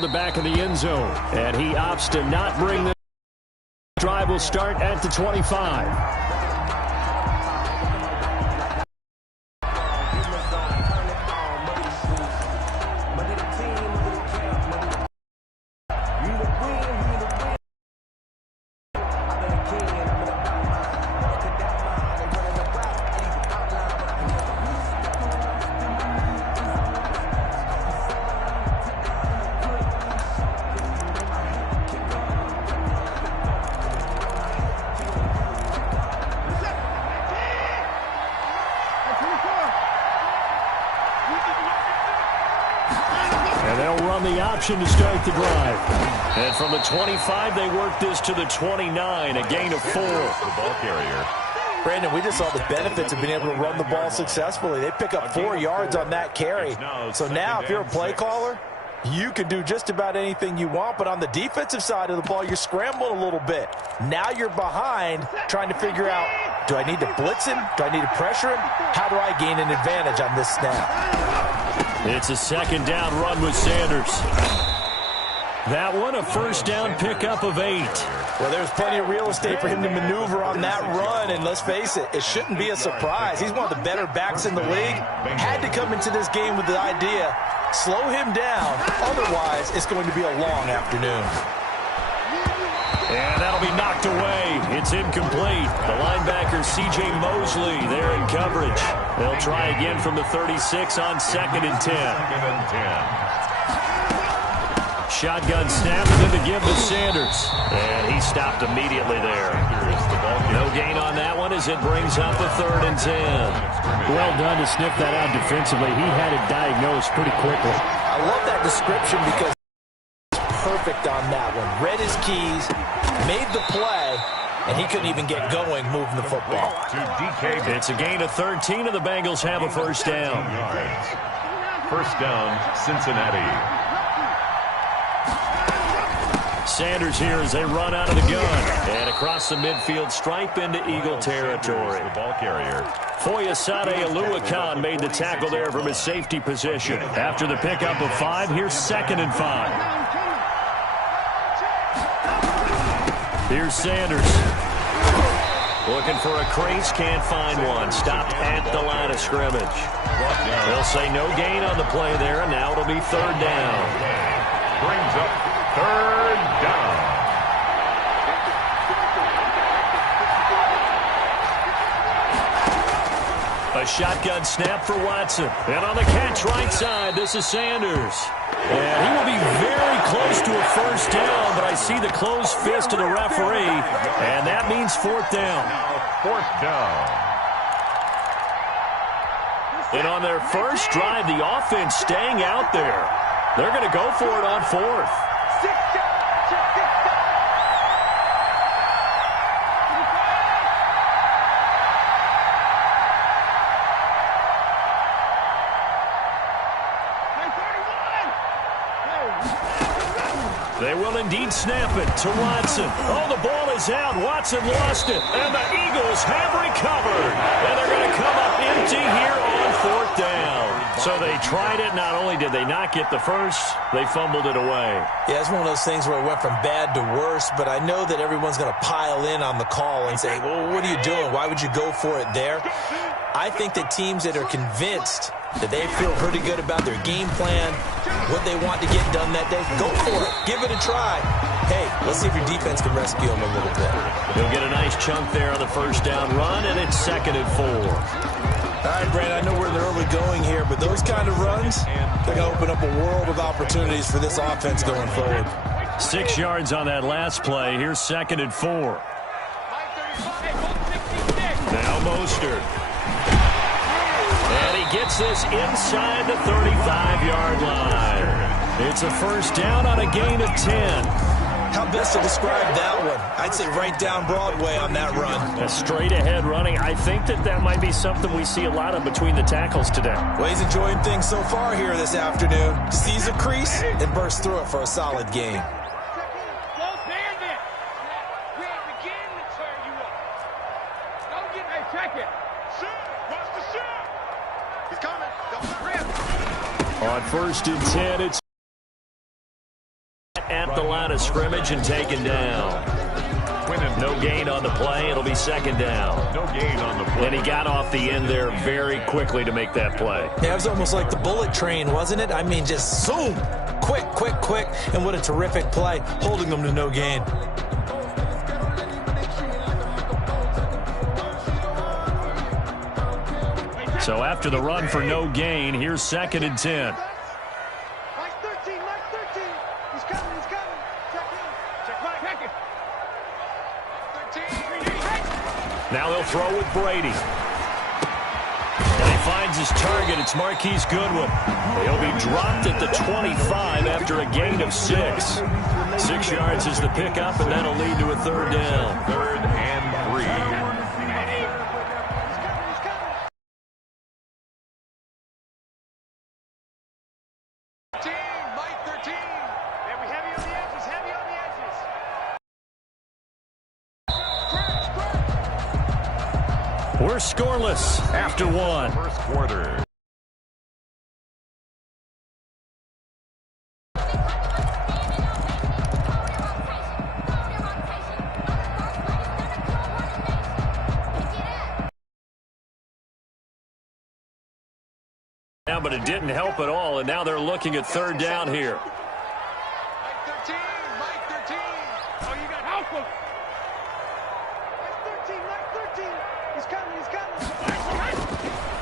the back of the end zone, and he opts to not bring this. Drive will start at the 25. And they'll run the option to start the drive. And from the 25, they work this to the 29, a gain of 4. The ball carrier. Brandon, we just saw the benefits of being able to run the ball successfully. They pick up 4 yards on that carry. So now if you're a play caller, you can do just about anything you want. But on the defensive side of the ball, you're scrambling a little bit. Now you're behind trying to figure out, do I need to blitz him? Do I need to pressure him? How do I gain an advantage on this snap? It's a second down run with Sanders. That one, a first down pickup of 8. Well, there's plenty of real estate for him to maneuver on that run, and let's face it, it shouldn't be a surprise. He's one of the better backs in the league. Had to come into this game with the idea, slow him down, otherwise it's going to be a long afternoon. And that'll be knocked away. It's incomplete. The linebacker, C.J. Mosley, there in coverage. They'll try again from the 36 on 2nd and 10. Shotgun snap and then to give to Sanders. And he stopped immediately there. No gain on that one as it brings up a 3rd and 10. Well done to sniff that out defensively. He had it diagnosed pretty quickly. I love that description because perfect on that one. Read his keys, made the play, and he couldn't even get going moving the football. It's a gain of 13, and the Bengals have a first down. First down, Cincinnati. Sanders here as they run out of the gun. And across the midfield stripe into Eagle territory. The ball carrier. Foyesade Aluakan made the tackle there from his safety position. After the pickup of 5, here's 2nd and 5. Here's Sanders. Looking for a crease, can't find one. Stopped at the line of scrimmage. They'll say no gain on the play there, and now it'll be 3rd down. Brings up 3rd down. A shotgun snap for Watson. And on the catch right side, this is Sanders. And he will be very close to a first down, but I see the closed fist of the referee, and that means 4th down. 4th down. And on their first drive, the offense staying out there. They're going to go for it on 4th. They will indeed snap it to Watson. Oh, the ball is out. Watson lost it. And the Eagles have recovered. And they're going to come up empty here on 4th down. So they tried it. Not only did they not get the first, they fumbled it away. Yeah, it's one of those things where it went from bad to worse, but I know that everyone's going to pile in on the call and say, well, what are you doing? Why would you go for it there? I think that teams that are convinced that they feel pretty good about their game plan, what they want to get done that day, go for it. Give it a try. Hey, let's see if your defense can rescue them a little bit. He'll get a nice chunk there on the first down run, and it's 2nd and 4. All right, Brandon, I know we're in the early going here, but those kind of runs, they're going to open up a world of opportunities for this offense going forward. 6 yards on that last play. Here's 2nd and 4. Now Mostert. And he gets this inside the 35-yard line. It's a first down on a gain of 10. How best to describe that one? I'd say right down Broadway on that run. A straight-ahead running. I think that might be something we see a lot of between the tackles today. Well, he's enjoying things so far here this afternoon. Sees a crease and bursts through it for a solid game. On 1st and 10, it's at the line of scrimmage and taken down. No gain on the play. It'll be second down. No gain on the play. And he got off the end there very quickly to make that play. Yeah, it was almost like the bullet train, wasn't it? I mean, just zoom. Quick, quick, quick. And what a terrific play, holding them to no gain. So after the run for no gain, here's second and 10. Now they'll throw with Brady. And he finds his target. It's Marquise Goodwin. He'll be dropped at the 25 after a gain of 6. 6 yards is the pickup, and that'll lead to a third down. Third and 3. We're scoreless after one. First quarter. Now, but it didn't help at all, and now they're looking at third down here. Mike 13. Oh, you got Alpha. Mike 13. He's coming.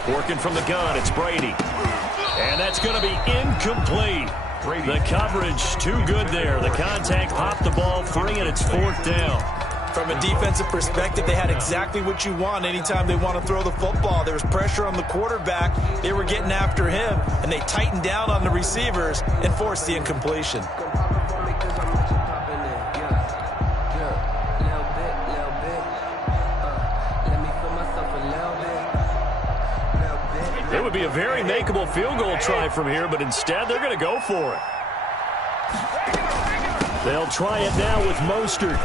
Working from the gun, it's Brady. And that's going to be incomplete. Brady. The coverage too good there. The contact popped the ball free, and it's fourth down. From a defensive perspective, they had exactly what you want anytime they want to throw the football. There was pressure on the quarterback. They were getting after him, and they tightened down on the receivers and forced the incompletion. It would be a very makeable field goal try from here, but instead they're going to go for it. They'll try it now with Mostert.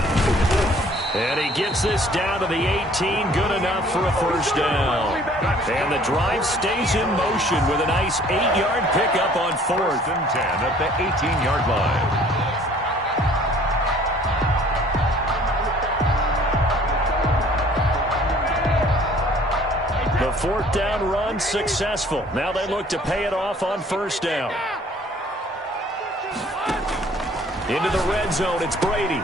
And he gets this down to the 18, good enough for a first down. And the drive stays in motion with a nice 8-yard pickup on fourth. First and 10 at the 18-yard line. The fourth down run successful. Now they look to pay it off on first down. Into the red zone, it's Brady.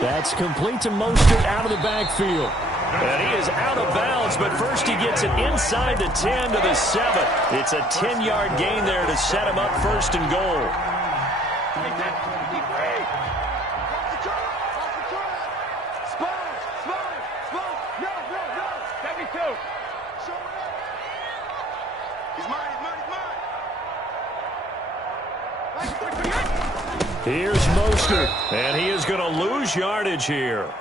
That's complete to Mostert out of the backfield. And he is out of bounds, but first he gets it inside the 10 to the 7. It's a 10-yard gain there to set him up first and goal. Here's Mostert, and he is going to lose yardage here.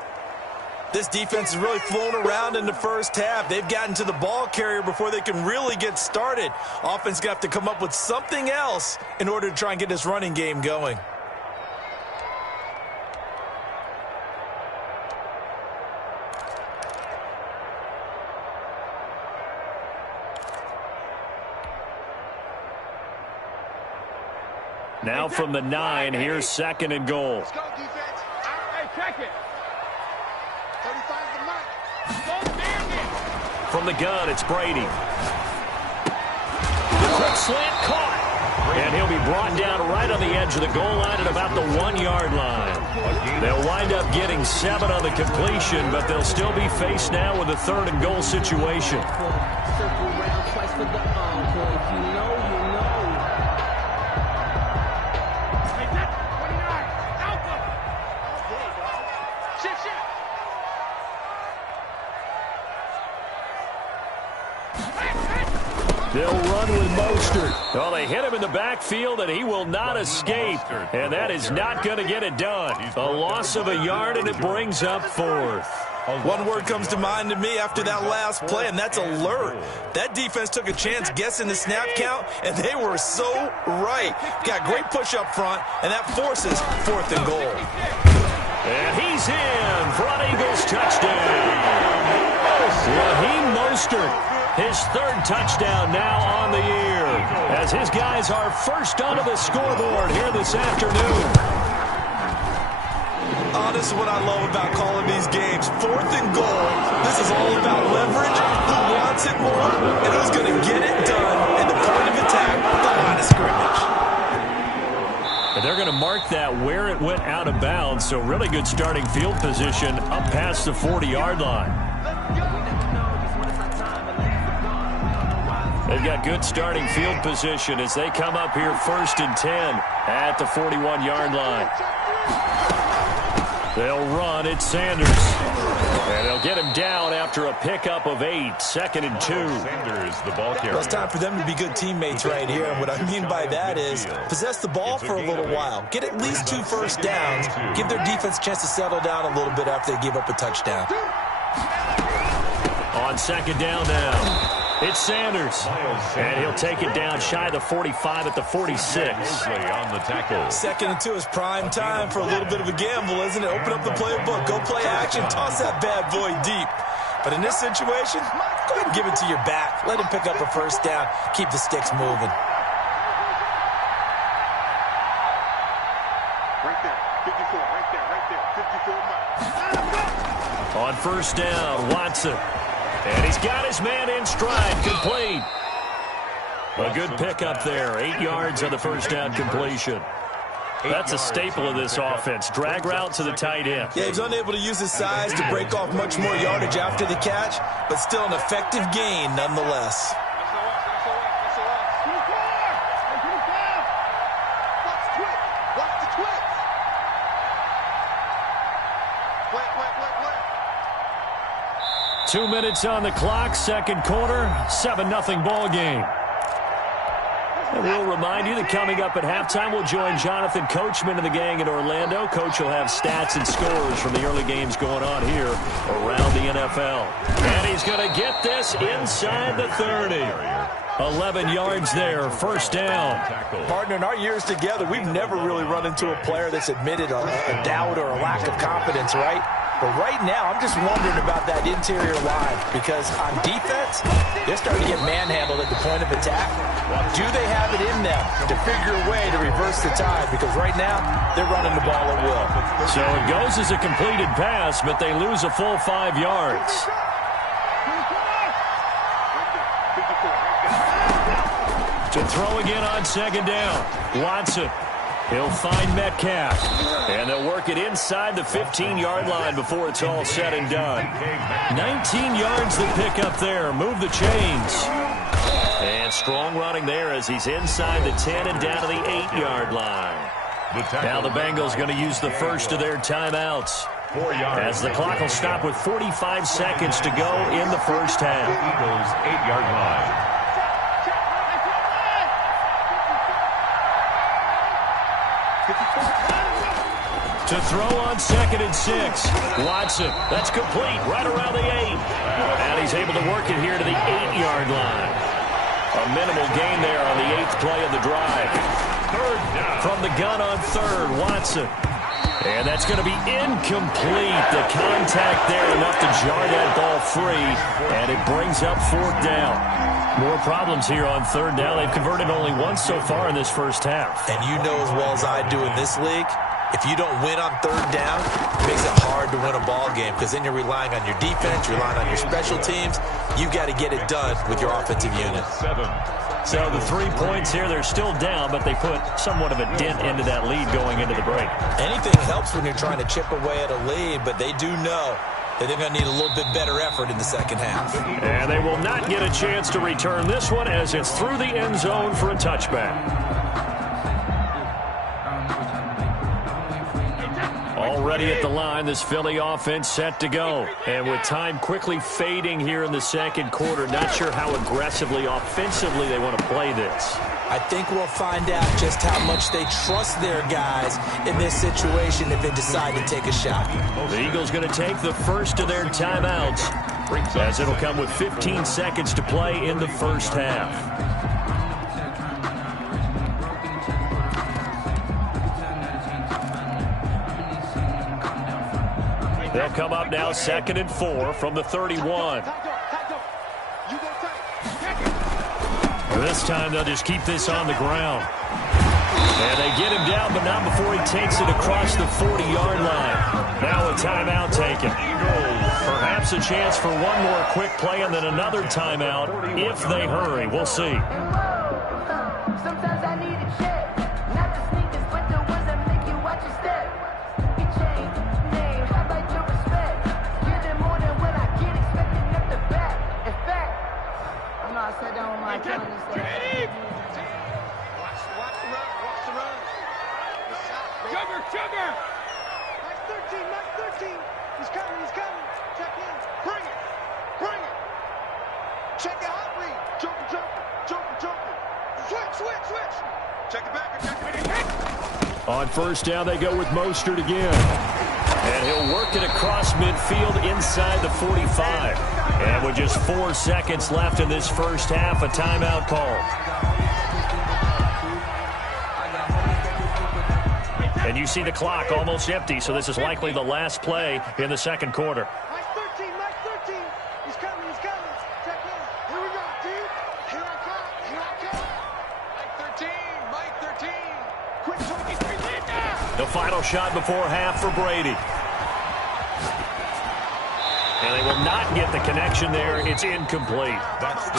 This defense has really flown around in the first half. They've gotten to the ball carrier before they can really get started. Offense going to have to come up with something else in order to try and get this running game going. Now from the 9, here's second and goal. Let's go, defense. Hey, check it. 35 the mark. From the gun, it's Brady. The quick slant caught. And he'll be brought down right on the edge of the goal line at about the 1-yard line. They'll wind up getting 7 on the completion, but they'll still be faced now with a third and goal situation. Circle round twice for the encore. If you know, you know. They'll run with Mostert. Well, they hit him in the backfield, and he will not escape. And that is not going to get it done. A loss of a yard, and it brings up fourth. One word comes to mind to me after that last play, and that's alert. That defense took a chance guessing the snap count, and they were so right. Got great push up front, and that forces fourth and goal. And he's in for an Eagles touchdown. Raheem Mostert. His third touchdown now on the year as his guys are first onto the scoreboard here this afternoon. This is what I love about calling these games. 4th and goal. This is all about leverage, who wants it more, and who's going to get it done at the point of attack, the line of scrimmage. And they're going to mark that where it went out of bounds, so really good starting field position up past the 40-yard line. They've got good starting field position as they come up here 1st and 10 at the 41-yard line. They'll run. It's Sanders. And they'll get him down after a pickup of 8. 2nd and 2. Sanders, the ball carrier. Well, it's time for them to be good teammates right here. And what I mean by that is possess the ball for a little while. Get at least 2 first downs. Give their defense a chance to settle down a little bit after they give up a touchdown. On 2nd down now. It's Sanders, and he'll take it down shy of the 45 at the 46. On the tackle. 2nd and 2 is prime time for a little bit of a gamble, isn't it? Open up the playbook, go play action, toss that bad boy deep. But in this situation, go ahead and give it to your back. Let him pick up a first down. Keep the sticks moving. Right there, 54, right there, 54. On 1st down, Watson. And he's got his man in stride, complete. A good pickup there, 8 yards on the first down completion. That's a staple of this offense. Drag route to the tight end. Yeah, he's unable to use his size to break off much more yardage after the catch, but still an effective gain nonetheless. Watch the twist. 2 minutes on the clock, 2nd quarter, 7-0 ball game. And we'll remind you that coming up at halftime, we'll join Jonathan Coachman and the gang in Orlando. Coach will have stats and scores from the early games going on here around the NFL. And he's going to get this inside the 30. 11 yards there, 1st down. Partner, in our years together, we've never really run into a player that's admitted a doubt or a lack of confidence, right? But right now, I'm just wondering about that interior line because on defense, they're starting to get manhandled at the point of attack. Do they have it in them to figure a way to reverse the tide? Because right now, they're running the ball at will. So it goes as a completed pass, but they lose a full 5 yards. To throw again on 2nd down, Watson. He'll find Metcalf, and they'll work it inside the 15-yard line before it's all said and done. 19 yards to pick up there. Move the chains. And strong running there as he's inside the 10 and down to the 8-yard line. Now the Bengals going to use the first of their timeouts as the clock will stop with 45 seconds to go in the first half. Eagles 8-yard line. To throw on 2nd and 6. Watson, that's complete, right around the 8. And he's able to work it here to the 8-yard line. A minimal gain there on the 8th play of the drive. 3rd down. From the gun on 3rd, Watson. And that's going to be incomplete. The contact there enough to jar that ball free. And it brings up 4th down. More problems here on 3rd down. They've converted only once so far in this first half. And you know as well as I do in this league, if you don't win on 3rd down, it makes it hard to win a ball game because then you're relying on your defense, you're relying on your special teams. You've got to get it done with your offensive unit. 7. So the 3 points here, they're still down, but they put somewhat of a dent into that lead going into the break. Anything helps when you're trying to chip away at a lead, but they do know that they're going to need a little bit better effort in the second half. And they will not get a chance to return this one as it's through the end zone for a touchback. Already at the line, this Philly offense set to go. And with time quickly fading here in the second quarter, not sure how aggressively, offensively they want to play this. I think we'll find out just how much they trust their guys in this situation if they decide to take a shot. The Eagles going to take the first of their timeouts as it'll come with 15 seconds to play in the first half. They'll come up now 2nd and 4 from the 31. This time they'll just keep this on the ground. And they get him down, but not before he takes it across the 40-yard line. Now a timeout taken. Perhaps a chance for one more quick play and then another timeout if they hurry. We'll see. Sometimes I need a check. Not the sneakers, but the ones that make you watch your step. You change name, how about your respect? Get them more than what I get, expecting up the back. In fact, I'm not sat down with my account and stuff. Watch the run, watch the run. Sugar! Mike 13, he's coming. Check in, bring it. Check the hot read. Joker. Switch. Check it back. On first down, they go with Mostert again. And he'll work it across midfield inside the 45. And with just 4 seconds left in this first half, a timeout call. And you see the clock almost empty, so this is likely the last play in the second quarter. Mike 13, he's coming. Check in. Here we go, dude. Here I come. Mike 13. Quick, 23. The final shot before half for Brady. And they will not get the connection there. It's incomplete.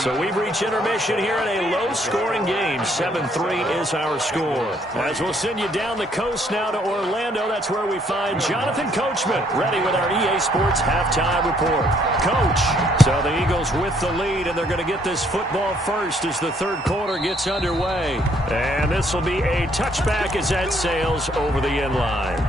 So we've reached intermission here in a low-scoring game. 7-3 is our score. As we'll send you down the coast now to Orlando, that's where we find Jonathan Coachman ready with our EA Sports halftime report. Coach, so the Eagles with the lead, and they're going to get this football first as the third quarter gets underway. And this will be a touchback as that sails over the end line.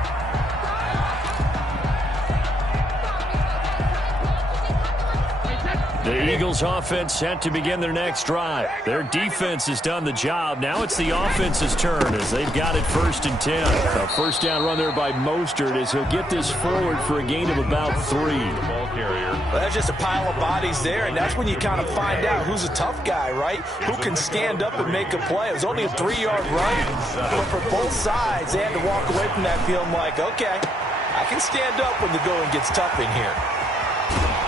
The Eagles offense set to begin their next drive. Their defense has done the job. Now it's the offense's turn as they've got it 1st and 10. A first down run there by Mostert as he'll get this forward for a gain of about 3. Ball carrier. Well, that's just a pile of bodies there, and that's when you kind of find out who's a tough guy, right? Who can stand up and make a play. It was only a 3-yard run, but for both sides, they had to walk away from that feeling like, okay, I can stand up when the going gets tough in here.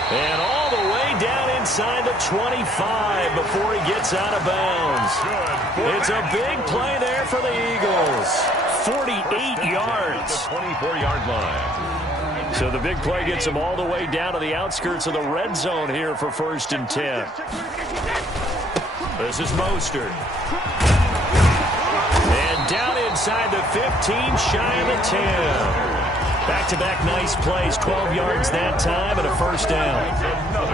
And all the way down inside the 25 before he gets out of bounds. It's a big play there for the Eagles. 48 yards. 24-yard line. So the big play gets him all the way down to the outskirts of the red zone here for 1st and 10. This is Mostert. And down inside the 15, shy of the 10. Back-to-back nice plays, 12 yards that time and a first down.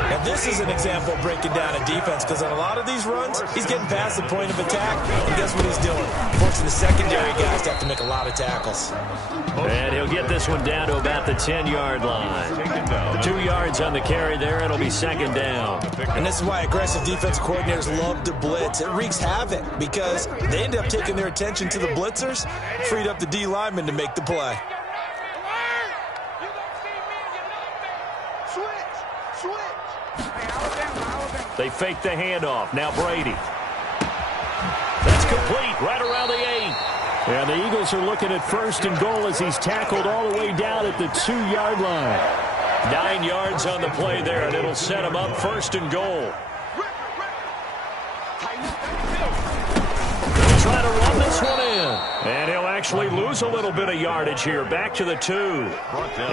Now this is an example of breaking down a defense because on a lot of these runs, he's getting past the point of attack, and guess what he's doing? Forcing the secondary guys to have to make a lot of tackles. And he'll get this one down to about the 10-yard line. 2 yards on the carry there, it'll be 2nd down. And this is why aggressive defensive coordinators love to blitz. It wreaks havoc because they end up taking their attention to the blitzers, freed up the D lineman to make the play. They fake the handoff. Now Brady. That's complete right around the 8. And the Eagles are looking at 1st and goal as he's tackled all the way down at the 2-yard line. 9 yards on the play there, and it'll set him up 1st and goal. They'll try to run this one in. And he'll actually lose a little bit of yardage here. Back to the 2.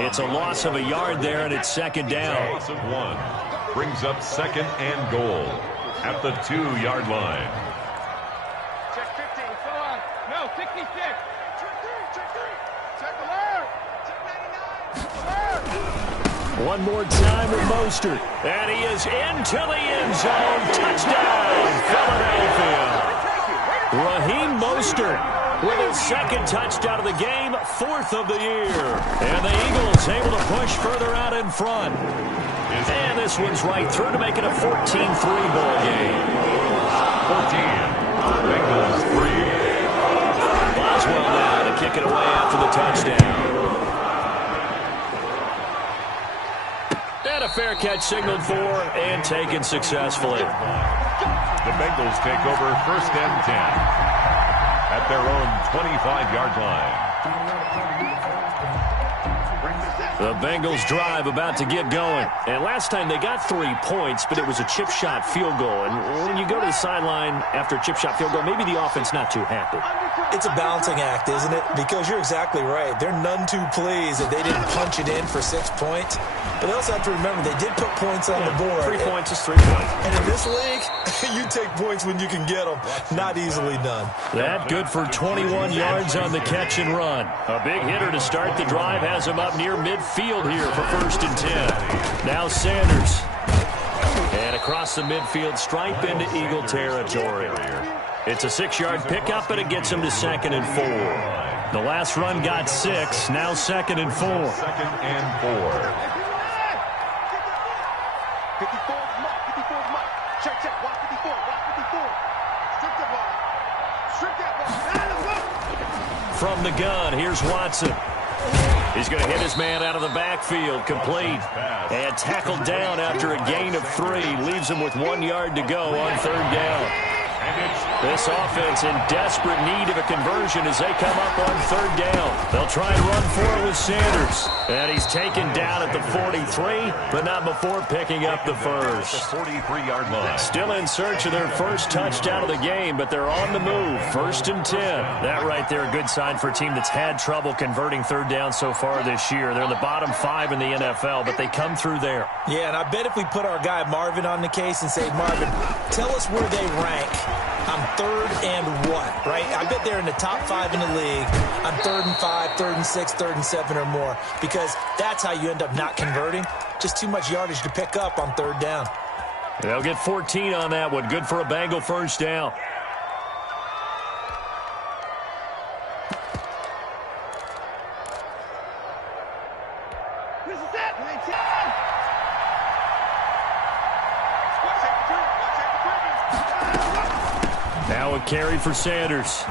It's a loss of a yard there, and it's 2nd down. Loss of 1. Brings up 2nd and goal at the 2-yard line. Check 15, fill on. No, 66. Check 3. Check alert. Check 99. One more time with Mostert. And he is into the end zone. Touchdown, Philadelphia. Raheem Mostert with his 2nd touchdown of the game, 4th of the year. And the Eagles able to push further out in front. And this one's right through to make it a 14-3 ball game. 14. Bengals 3. Boswell now to kick it away after the touchdown. And a fair catch signaled for and taken successfully. The Bengals take over 1st and 10 at their own 25-yard line. The Bengals drive about to get going. And last time they got 3 points, but it was a chip shot field goal. And when you go to the sideline after a chip shot field goal, maybe the offense not too happy. It's a balancing act, isn't it? Because you're exactly right. They're none too pleased that they didn't punch it in for 6 points. But they also have to remember they did put points on the board. 3 points is 3 points. And in this league, you take points when you can get them. Not easily done. That good for 21 yards on the catch and run. A big hitter to start the drive has him up near midfield here for 1st and 10. Now Sanders. And across the midfield stripe into Eagle territory. It's a 6-yard pickup, and it gets him to 2nd and 4. The last run got 6. Now 2nd and 4. 2nd and 4. 54 is Mike. Check. Watch 54. Strip that ball. From the gun, here's Watson. He's going to hit his man out of the backfield, complete, and tackled down after a gain of 3. Leaves him with 1 yard to go on 3rd down. This offense in desperate need of a conversion as they come up on 3rd down. They'll try and run for it with Sanders. And he's taken down at the 43, but not before picking up the first. 43-yard line. Still in search of their first touchdown of the game, but they're on the move. 1st and 10. That right there, a good sign for a team that's had trouble converting 3rd down so far this year. They're in the bottom 5 in the NFL, but they come through there. Yeah, and I bet if we put our guy Marvin on the case and say, Marvin, tell us where they rank on 3rd and what, right? I bet they're in the top 5 in the league on 3rd and 5, 3rd and 6, 3rd and 7 or more, because that's how you end up not converting. Just too much yardage to pick up on 3rd down. They'll get 14 on that one. Good for a Bengal first down. Now a carry for Sanders.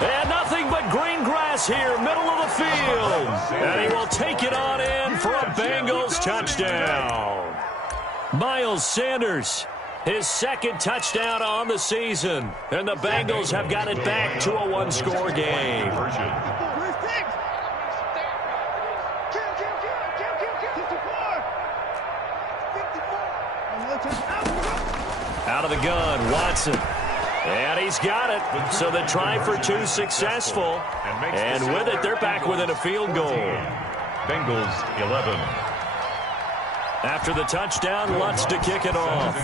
And nothing but green grass here, middle of the field. And he will take it on in for a Bengals touchdown. Miles Sanders, his 2nd touchdown on the season. And the Bengals have got it back to a 1-score game. Out of the gun, Watson. And he's got it. So the try for 2 successful. And with it, they're back within a field goal. Bengals 11. After the touchdown, Lutz to kick it off.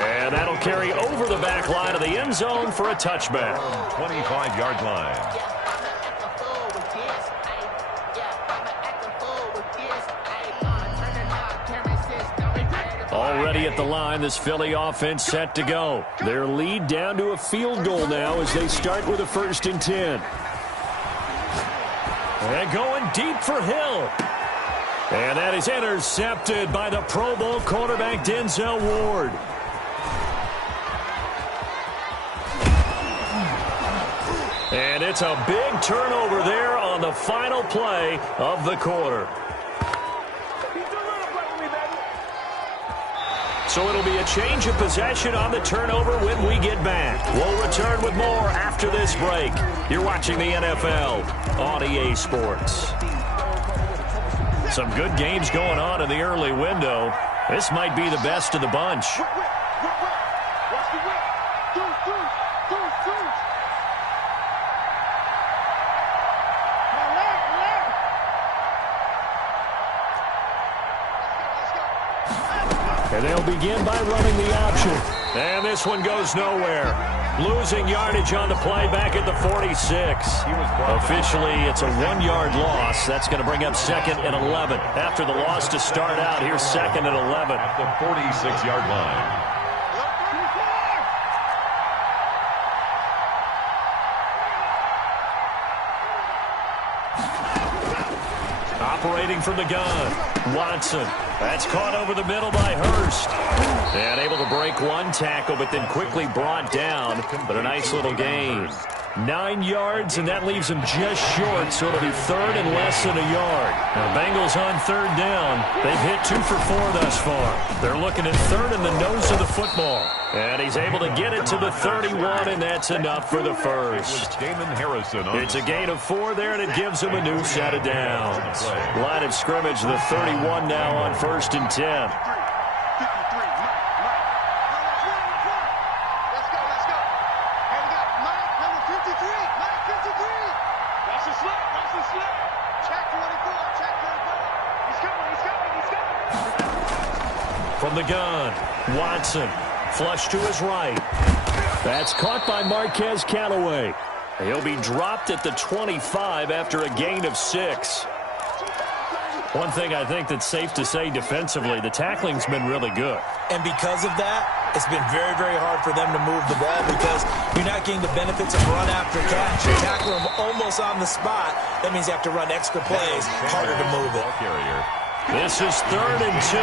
And that'll carry over the back line of the end zone for a touchback. 25-yard line. Already at the line, this Philly offense set to go. Their lead down to a field goal now as they start with a 1st and 10. And going deep for Hill. And that is intercepted by the Pro Bowl quarterback Denzel Ward. And it's a big turnover there on the final play of the quarter. So it'll be a change of possession on the turnover when we get back. We'll return with more after this break. You're watching the NFL on EA Sports. Some good games going on in the early window. This might be the best of the bunch. And they'll begin by running the option. And this one goes nowhere. Losing yardage on the play back at the 46. Officially, it's a 1-yard loss. That's going to bring up 2nd and 11. After the loss to start out, here's 2nd and 11. At the 46-yard line. Operating from the gun, Watson. That's caught over the middle by Hurst. And able to break 1 tackle, but then quickly brought down. But a nice little gain. 9 yards, and that leaves him just short, so it'll be 3rd and less than a yard. Now, Bengals on 3rd down. They've hit 2 for 4 thus far. They're looking at 3rd in the nose of the football. And he's able to get it to the 31, and that's enough for the first. It's a gain of 4 there, and it gives him a new set of downs. Line of scrimmage, the 31 now on 1st and 10. From the gun, Watson. Flush to his right. That's caught by Marquez Callaway. He'll be dropped at the 25 after a gain of 6. One thing I think that's safe to say defensively, the tackling's been really good. And because of that, it's been very, very hard for them to move the ball because you're not getting the benefits of run after catch. You tackle them almost on the spot. That means you have to run extra plays, harder to move it. This is 3rd and 2.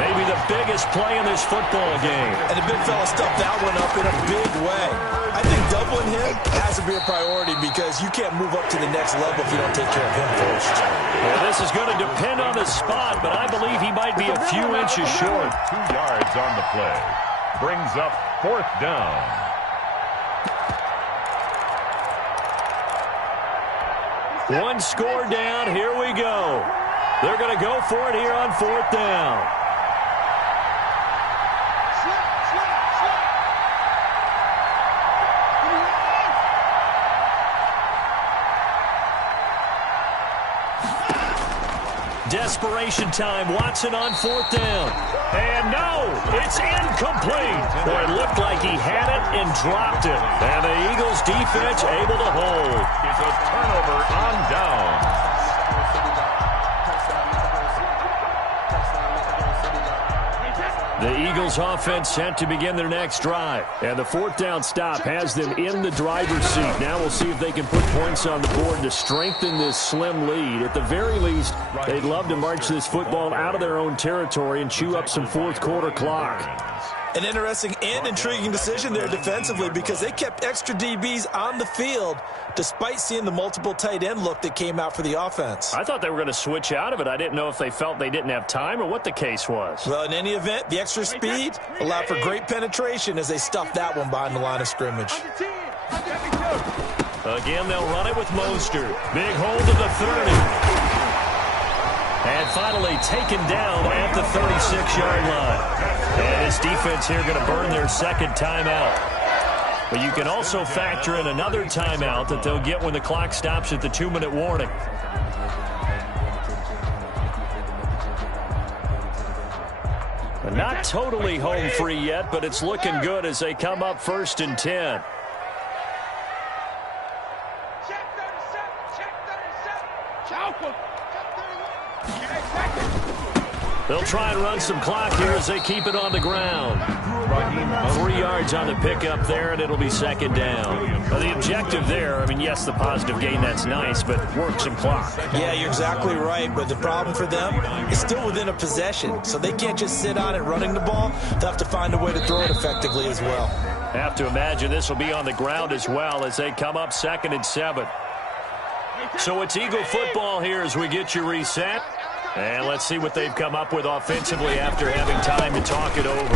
Maybe the biggest play in this football game. And the big fella stuffed that one up in a big way. I think doubling him has to be a priority because you can't move up to the next level if you don't take care of him first. Well, this is going to depend on the spot, but I believe he might be a few inches short. 2 yards on the play. Brings up 4th down. One score down. Here we go. They're going to go for it here on 4th down. Desperation time. Watson on 4th down. And no, it's incomplete. Boy, it looked like he had it and dropped it. And the Eagles defense able to hold. It's a turnover on down. The Eagles offense set to begin their next drive. And the 4th down stop has them in the driver's seat. Now we'll see if they can put points on the board to strengthen this slim lead. At the very least, they'd love to march this football out of their own territory and chew up some 4th quarter clock. An interesting and intriguing decision there defensively because they kept extra DBs on the field despite seeing the multiple tight end look that came out for the offense. I thought they were going to switch out of it. I didn't know if they felt they didn't have time or what the case was. Well, in any event, the extra speed allowed for great penetration as they stuffed that one behind the line of scrimmage. Again, they'll run it with Mostert. Big hold of the 30. And finally taken down at the 36-yard line. And this defense here going to burn their 2nd timeout. But you can also factor in another timeout that they'll get when the clock stops at the 2-minute warning. Not totally home free yet, but it's looking good as they come up 1st and 10. They'll try and run some clock here as they keep it on the ground. 3 yards on the pickup there, and it'll be 2nd down. Now, the objective there, I mean, yes, the positive gain, that's nice, but work some clock. Yeah, you're exactly right, but the problem for them is still within a possession, so they can't just sit on it running the ball. They'll have to find a way to throw it effectively as well. Have to imagine this will be on the ground as well as they come up 2nd and 7. So it's Eagle football here as we get you reset. And let's see what they've come up with offensively after having time to talk it over.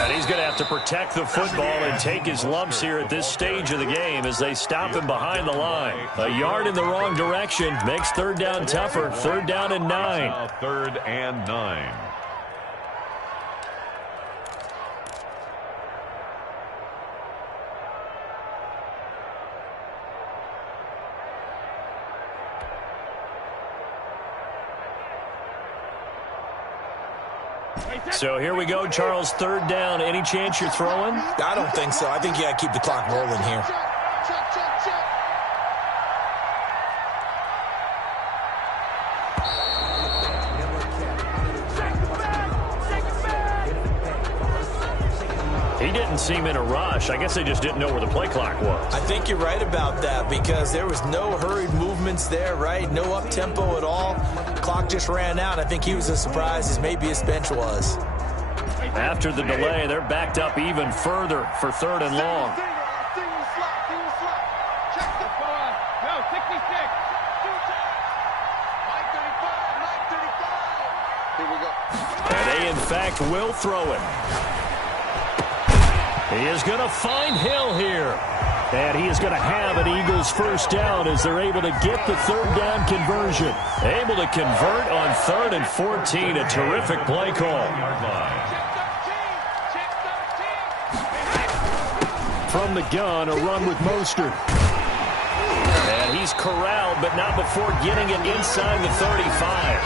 And he's going to have to protect the football and take his lumps here at this stage of the game as they stop him behind the line. A yard in the wrong direction makes 3rd down tougher. 3rd down and 9. 3rd and 9. So here we go, Charles, 3rd down. Any chance you're throwing? I don't think so. I think you got to keep the clock rolling here. He didn't seem in a rush. I guess they just didn't know where the play clock was. I think you're right about that because there was no hurried movements there, right? No up-tempo at all. Clock just ran out. I think he was as surprised as maybe his bench was. After the delay, they're backed up even further for 3rd and long. And they, in fact, will throw it. He is going to find Hill here. And he is going to have an Eagles 1st down as they're able to get the 3rd down conversion. Able to convert on 3rd and 14. A terrific play call. From the gun, a run with Mostert. And he's corralled, but not before getting it inside the 35.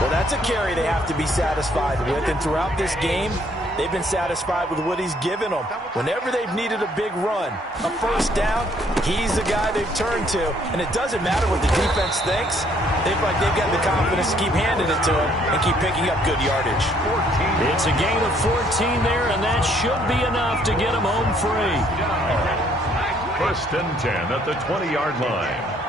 Well, that's a carry they have to be satisfied with, and throughout this game, they've been satisfied with what he's given them. Whenever they've needed a big run, a first down, he's the guy they've turned to. And it doesn't matter what the defense thinks. They feel like they've got the confidence to keep handing it to him and keep picking up good yardage. It's a gain of 14 there, and that should be enough to get him home free. First and 10 at the 20-yard line.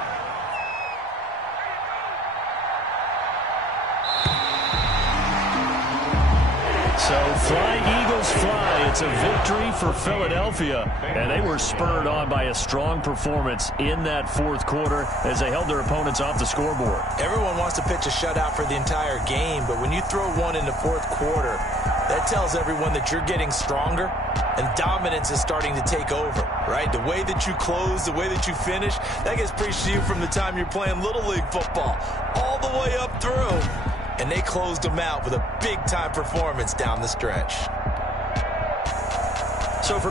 So fly, Eagles, fly. It's a victory for Philadelphia, and they were spurred on by a strong performance in that fourth quarter as they held their opponents off the scoreboard. Everyone wants to pitch a shutout for the entire game, but when you throw one in the fourth quarter, that tells everyone that you're getting stronger and dominance is starting to take over, right? The way that you close, the way that you finish, that gets preached to you from the time you're playing Little League football all the way up through. And they closed them out with a big-time performance down the stretch. So for